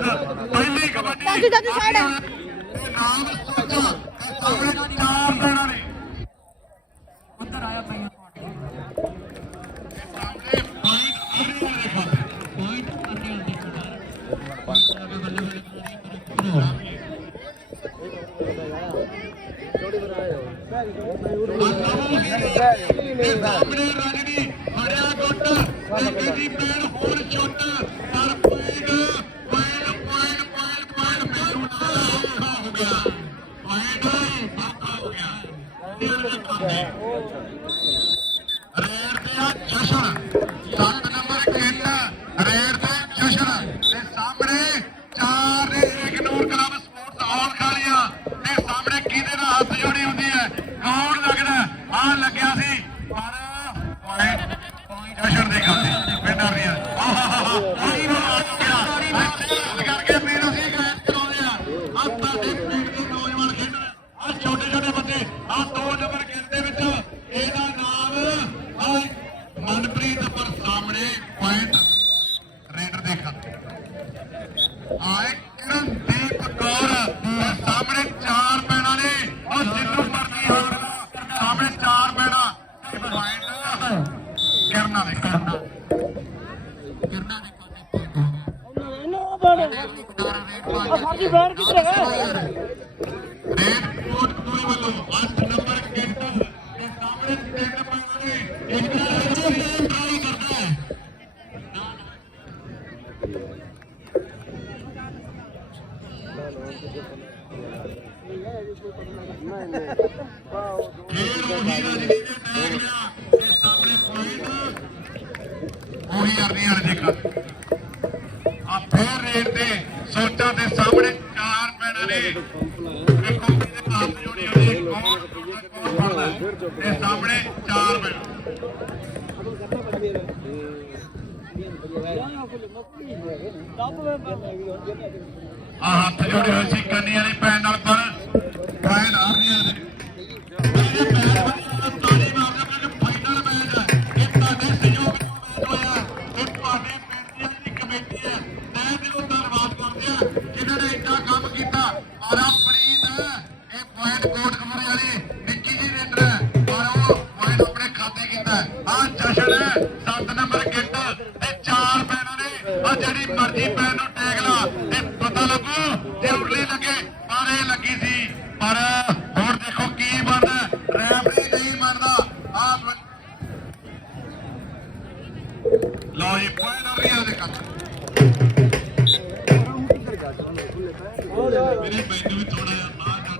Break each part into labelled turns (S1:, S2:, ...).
S1: ਬਾਅਦ ਪਹਿਲੀ ਕਬੱਡੀ
S2: ਦਾਦੂ ਦਾਦੂ ਸਾਈਡ।
S1: ਇਹ ਨਾਮ ਸੋਚਾ ਆਪਣੇ ਚਾਰ ਪੈਣਾ ਨੇ
S3: ਉੱਧਰ ਆਇਆ ਪਈਆਂ
S1: ਸਾਹਮਣੇ ਪੁਆਇੰਟ ਅਰਨੀ ਵਾਲੇ ਖਾਤੇ
S3: ਪੁਆਇੰਟ ਕਰਨੇ ਹੁੰਦੇ
S1: ਸਾਹਮਣੇ ਰਜਨੀ ਫੜਿਆ ਗੁੱਟ ਤੇ ਕਹਿੰਦੀ ਪੈਣ আট ਦੇਖੋ ਕਿਹਦੇ ਹੱਥ ਜੋੜੀ ਹੁੰਦੀ ਕੌਣ ਕੌਣ ਫੜਦਾ ਹੈ। ਤੇ ਸਾਹਮਣੇ ਚਾਰ ਪੈਣਾ ਆ ਹੱਥ ਜੋੜੇ ਹੋਏ ਸੀ ਕੰਨੀਆਂ ਦੀ ਪੈਣ ਨਾਲ ਪਰ ਪੈਣ ਆ ਰਹੀਆਂ ਨੇ ਇਹ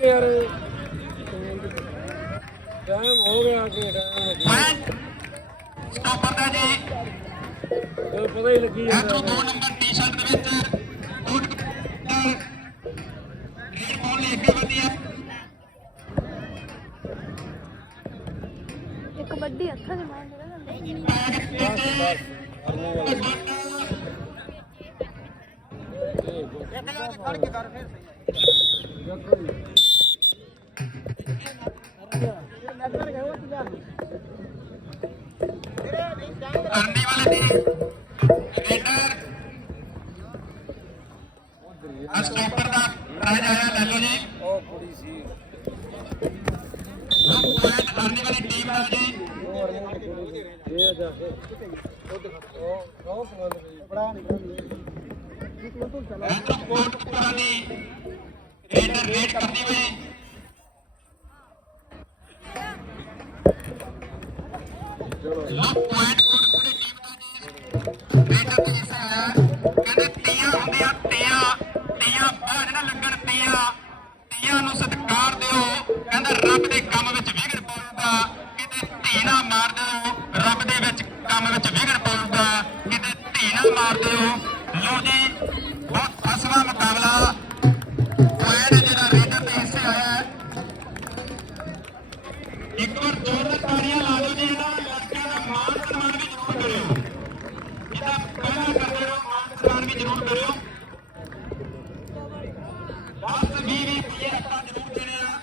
S4: ਜਾਕੇ ਯਾਰ। ਟਾਈਮ ਹੋ ਗਿਆ ਕਿ ਟਾਈਮ
S1: ਦਾ ਜੀ।
S4: ਜਦੋਂ ਪਤਾ ਹੀ ਲੱਗੀ
S1: ਇਧਰੋਂ ਦੋ ਨੰਬਰ ਟੀ-ਸ਼ਰਟ ਦੇ ਵਿੱਚ ਕੋਟਕਪੁਰਾ ਰੇਡ ਬਾਲ ਲੈ ਕੇ ਵਧੀਆ।
S2: ਇੱਕ ਕਬੱਡੀ ਅੱਖਾਂ ਦੇ ਮਾਰ ਦੇਣਾ
S1: ਕਰਨੀ ਵਾਲੇ ਦੀ ਰੇਡਰ ਆ ਸਟਾਪਰ ਦਾ ਰਾਜ ਆਇਆ ਲੈ ਲਓ ਜੀ
S4: ਉਹ ਕੁੜੀ ਸੀ।
S1: ਪੁਆਇੰਟ ਕਰਨੀ ਵਾਲੀ ਟੀਮ ਦਾ ਜੀ
S4: ਉਹ ਹਰਮੋਨ ਦੀ ਕੁੜੀ ਸੀ ਇਹ ਜਾ ਕੇ ਉਹ ਦੇਖ ਉਹ ਬਹੁਤ ਪਸੰਦ ਪਈ ਬੜਾ ਨਹੀਂ
S1: ਇਧਰ ਕੋਟਕਪੁਰਾ ਦੀ ਰੇਡਰ ਰੇਡ ਕਰਦੀ ਹੋਈ ਲੋ ਪੁਆਇੰਟ ਕੋਟਕਪੁਰਾ ਟੀਮ ਦਾ ਜੀ ਰੇਡਰ ਦੀ ਹਿੱਸਾ ਹੈ ਕਹਿੰਦੇ ਤੀਆਂ ਹੁੰਦੀਆਂ ਤੀਆਂ ਤੀਆਂ ਬਾਹਰ ਨਾ ਲੱਗਣ ਤੀਆਂ ਤੀਆਂ ਨੂੰ ਸਤਿਕਾਰ ਦਿਓ ਕਹਿੰਦਾ ਰੱਬ ਜ਼ਰੂਰ ਕਰਿਓ। 10 20 20 ਰੁਪਏ ਆਪਾਂ ਜ਼ਰੂਰ ਦੇਣੇ ਆ।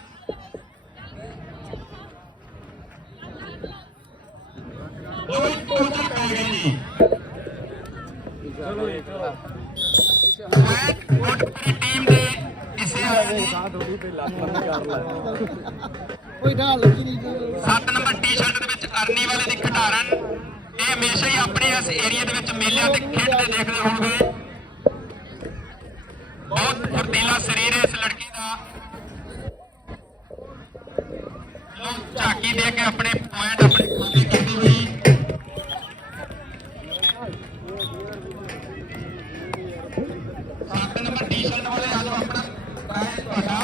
S1: ਦੋਵੇਂ ਕੋਚਰ ਪੈ ਗਏ ਜੀ ਮੈਂ ਕੋਟਪੁਰੀ ਟੀਮ ਦੇ ਜੀ
S4: ਕੋਈ ਢਾਲ ਲੱਗੀ ਨਹੀਂ ਜੀ।
S1: 7 ਨੰਬਰ ਟੀ-ਸ਼ਰਟ ਦੇ ਵਿੱਚ ਅਰਨੀ ਵਾਲੇ ਦੀ ਖਿਡਾਰਨ ਇਹ ਹਮੇਸ਼ਾ ਹੀ ਆਪਣੇ ਇਸ ਏਰੀਆ ਦੇ ਵਿੱਚ ਮੇਲਿਆਂ ਤੇ ਖੇਡਦੇ ਦੇਖਦੇ ਹੋਣਗੇ। ਫੁਰਤੀਲਾ ਸਰੀਰ ਇਸ ਲੜਕੀ ਦਾ ਲੋ ਝਾਕੀ ਦੇ ਕੇ ਆਪਣੇ ਪੁਆਇੰਟ ਆਪਣੇ ਖਾਤੇ ਕਰਦੇ ਹੋਈ ਸੱਤ ਨੰਬਰ ਟੀ-ਸ਼ਰਟ ਵਾਲੇ ਆ ਜਾਓ ਆਪਣਾ। ਪ੍ਰਾਈਜ਼ ਤੁਹਾਡਾ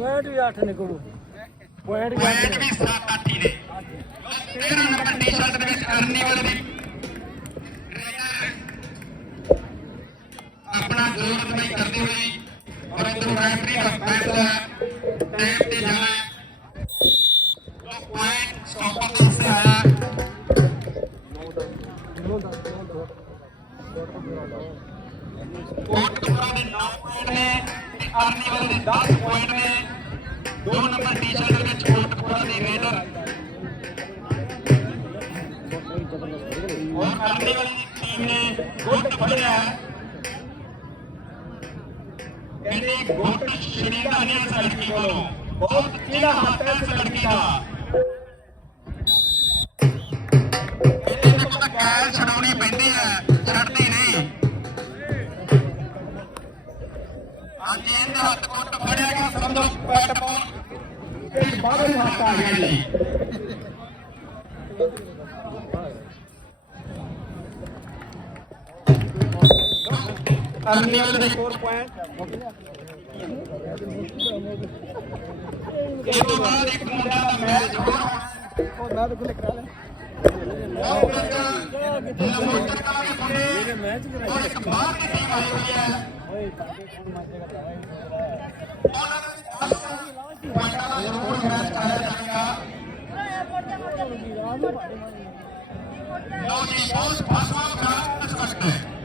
S1: ਪੁਆਇੰਟ
S4: ਵੀ 8 ਨਿਕਲੂ ਪੁਆਇੰਟ ਵੀ
S1: ਪੁਆਇੰਟ ਵੀ 7 8 ਹੀ ਨੇ। 13 ਨੰਬਰ ਟੀ-ਸ਼ਰਟ ਦੇ ਵਿੱਚ ਕਰਨੀ ਵਾਲੇ ਦੀ ਆਪਣਾ ਜ਼ੋਰ ਅਜ਼ਮਾਈ ਕਰਦੇ ਹੋਏ ਔਰ ਇਧਰੋਂ ਰੈਫਰੀ ਦਾ ਫੈਸਲਾ ਟਾਈਮ ਤੇ ਜਾਣਾ ਕੋਟਕਪੂਰਾ ਦੇ 9 ਪੁਆਇੰਟ ਨੇ ਤੇ ਆਰਨੀ ਦੇ 10 ਪੁਆਇੰਟ ਨੇ। ਦੋ ਨੰਬਰ ਟੀ-ਸ਼ਰਟ ਦੇ ਵਿੱਚ ਕੋਟਕਪੂਰਾ ਦੇ ਰੇਡਰ ਔਰ ਆਰਨੀ ਦੀ ਟੀਮ ਨੇ ਗੁੱਟ ਫੜਿਆ। ਕਹਿੰਦੇ ਗੁੱਟ ਸ਼ਰੀਦਾ ਨੇ ਇਸ ਲੜਕੀ ਕੋਲੋਂ। ਬਹੁਤ ਚੀੜਾ ਹੱਥ ਹੈ ਇਸ ਲੜਕੀ ਦਾ। ਇਹਦੇ ਤੇ ਪਤਾ ਕੈਲ ਛਡਾਉਣੀ ਪੈਂਦੀ ਹੈ, ਛੱਡਦੀ ਨਹੀਂ। ਹੱਥ ਕੁੱਟ ਫੜਿਆ ਗਿਆ ਸਮਝੋ ਪੈਟ ਪਾਉਣ। ਤੇ ਬਾਹਰ ਹੱਥ ਆ ਗਿਆ ਜੀ ਅਰਨੀ ਵਾਲੇ ਦੇ 4 ਪੁਆਇੰਟ ਇਹ ਤੋਂ ਬਾਅਦ ਇੱਕ ਮੁੰਡਾ ਦਾ ਮੈਚ ਹੋਰ ਹੋਣਾ
S4: ਉਹ ਮੈਂ ਤਾਂ ਖੁੱਲੇ ਕਰਾ ਲੈ
S1: ਉਹ ਬੱਚਾ ਲਮੋਟਰ ਕਾ ਕੇ ਖੜੇ
S4: ਇਹ ਮੈਚ ਕਰਾ
S1: ਔਰ ਇੱਕ ਬਾਹਰ ਦੀ ਟੀਮ ਆਈ ਹੋਈ ਹੈ।
S4: ਓਏ ਸਾਡੇ ਕੋਲ ਮਾਰੇਗਾ
S1: ਉਹਨਾਂ ਦੇ 10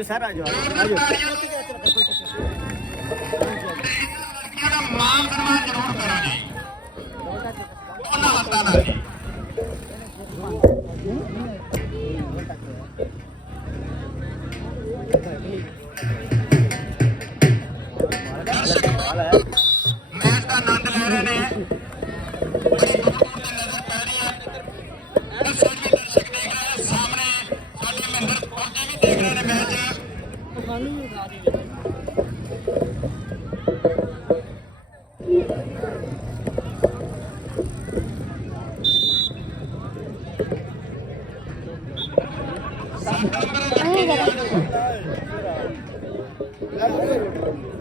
S4: ਆਜੋ ਸਰ ਆਜੋ ਆਜੋ
S1: ਲੜਕੀਆਂ ਦਾ ਮਾਨ ਸਨਮਾਨ ਜ਼ਰੂਰ ਕਰੋ ਜੀ ਉਹਨਾਂ ਹੱਥਾਂ ਨਾਲ ਜੀ ਦਰਸ਼ਕ ਮੈਚ ਦਾ ਆਨੰਦ ਲੈ ਰਹੇ ਨੇ ਬੜੀ ਦੂਰ ਦੂਰ ਤੇ ਨਜ਼ਰ ਪੈ ਰਹੀ ਹੈ ਇਹ ਸਾਰੇ ਦਰਸ਼ਕ ਦੇਖ ਰਹੇ ਸਾਹਮਣੇ ਸਾਡੇ ਮਹਿੰਦਰ ਫੌਜੀ ਵੀ ਦੇਖ ਰਹੇ ਨੇ ਮੈਚ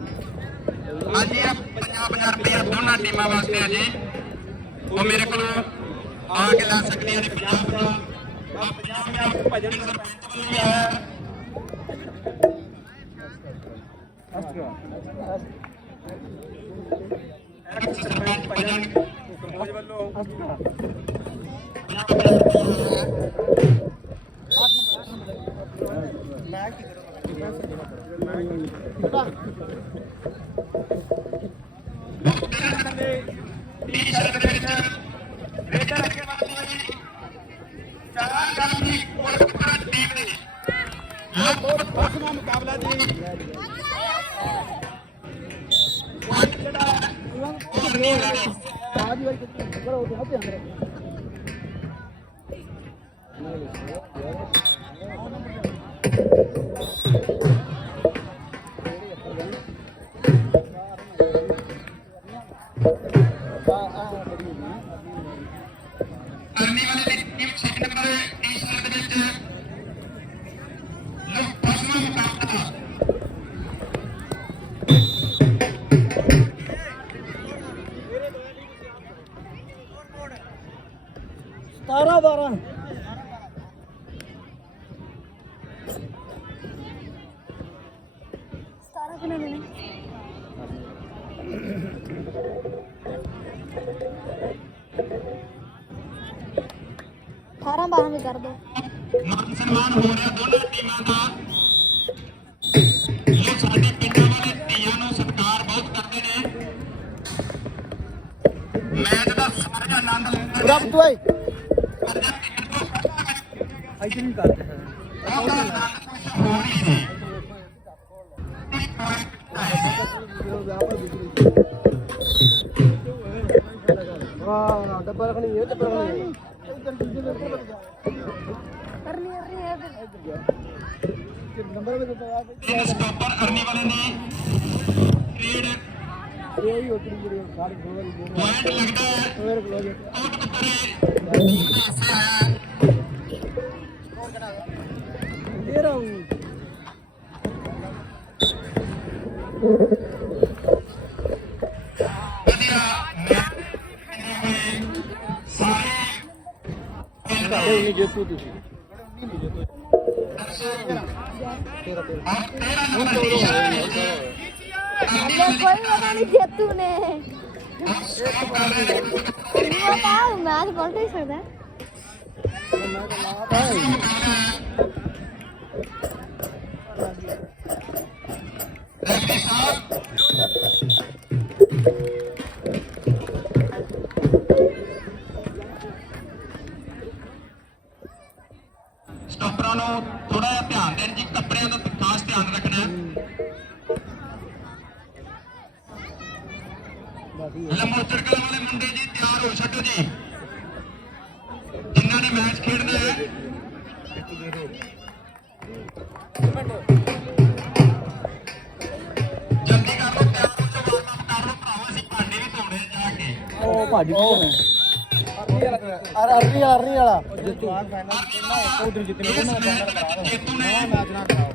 S1: ਹਾਂਜੀ ਆ 50 50 ਰੁਪਏ ਦੋਨਾਂ ਟੀਮਾਂ ਵਾਸਤੇ ਆ ਜੀ ਉਹ ਮੇਰੇ ਕੋਲ ਆ ਕੇ ਲੈ ਸਕਦੀਆਂ ਨੇ 50 ਦਾ ਆ 50 50 ਭਜਨ ਸਰਪੰਚ ਵੱਲੋਂ ਵੀ ਆਇਆ ਐਕਸ ਸਰਪੰਚ ਭਜਨ ਕੰਬੋਜ ਵੱਲੋਂ ਟੀ-ਸ਼ਰਟ
S4: 17 12
S2: 17 ਕਿੰਨੇ ਨੇ ਅਠਾਰਾਂ ਬਾਰਾਂ ਵੀ ਕਰ ਦੋ।
S1: ਮਾਨ ਸਨਮਾਨ ਹੋ ਰਿਹਾ ਦੋਨਾਂ ਟੀਮਾਂ ਦਾ। ਇਹ ਸਾਡੇ ਪਿੰਡਾਂ ਵਾਲੇ ਧੀਆਂ ਨੂੰ ਸਤਿਕਾਰ ਬਹੁਤ ਕਰਦੇ ਨੇ। ਮੈਚ ਦਾ ਸਾਰਾ ਆਨੰਦ ਲੈਂਦੇ ਨੇ।
S4: ਰੱਬ ਤੋਂ ਆਈ ਨਹੀਂ ਕਰਦੇ
S1: ਉਹਦਾ ਆਨੰਦ ਕੁਛ ਹੋਰ ਹੀ ਸੀ
S4: ਵਾਹ ਡੱਬਾ ਰੱਖਣੀ ਇਹ ਡੱਬਾ ਰੱਖਣੀ
S2: ਕਰਨੀ ਕਰਨੀ ਹੈ ਤੇ।
S4: ਨੰਬਰ ਵੀ ਦਿੱਤਾ ਆ
S1: ਇਹ ਸਟਾਪਰ ਅਰਨੀ ਵਾਲੇ ਨੇ ਟ੍ਰੇਡ
S4: ਇਹ ਹੀ। ਉਤਰੀ ਜਿਹੜੀ ਸਾਰੀ ਗੋਲ ਗੋਲ
S1: ਪੁਆਇੰਟ ਲੱਗਦਾ ਹੈ। ਕੋਟ ਹਾਸੇ ਆਇਆ ਪਿੰਡ ਦੇ
S4: ਉਹ ਭਾਜੀ ਅਰ ਅਰਨੀ ਵਾਲਾ ਅਰਨੀ ਵਾਲਾ ਜਿੱਤੂ ਉਧਰ ਜਿੱਤਨੇ
S1: ਕੋਲ ਨਾ
S4: ਮੈਚ ਨਾ ਕਰਾਓ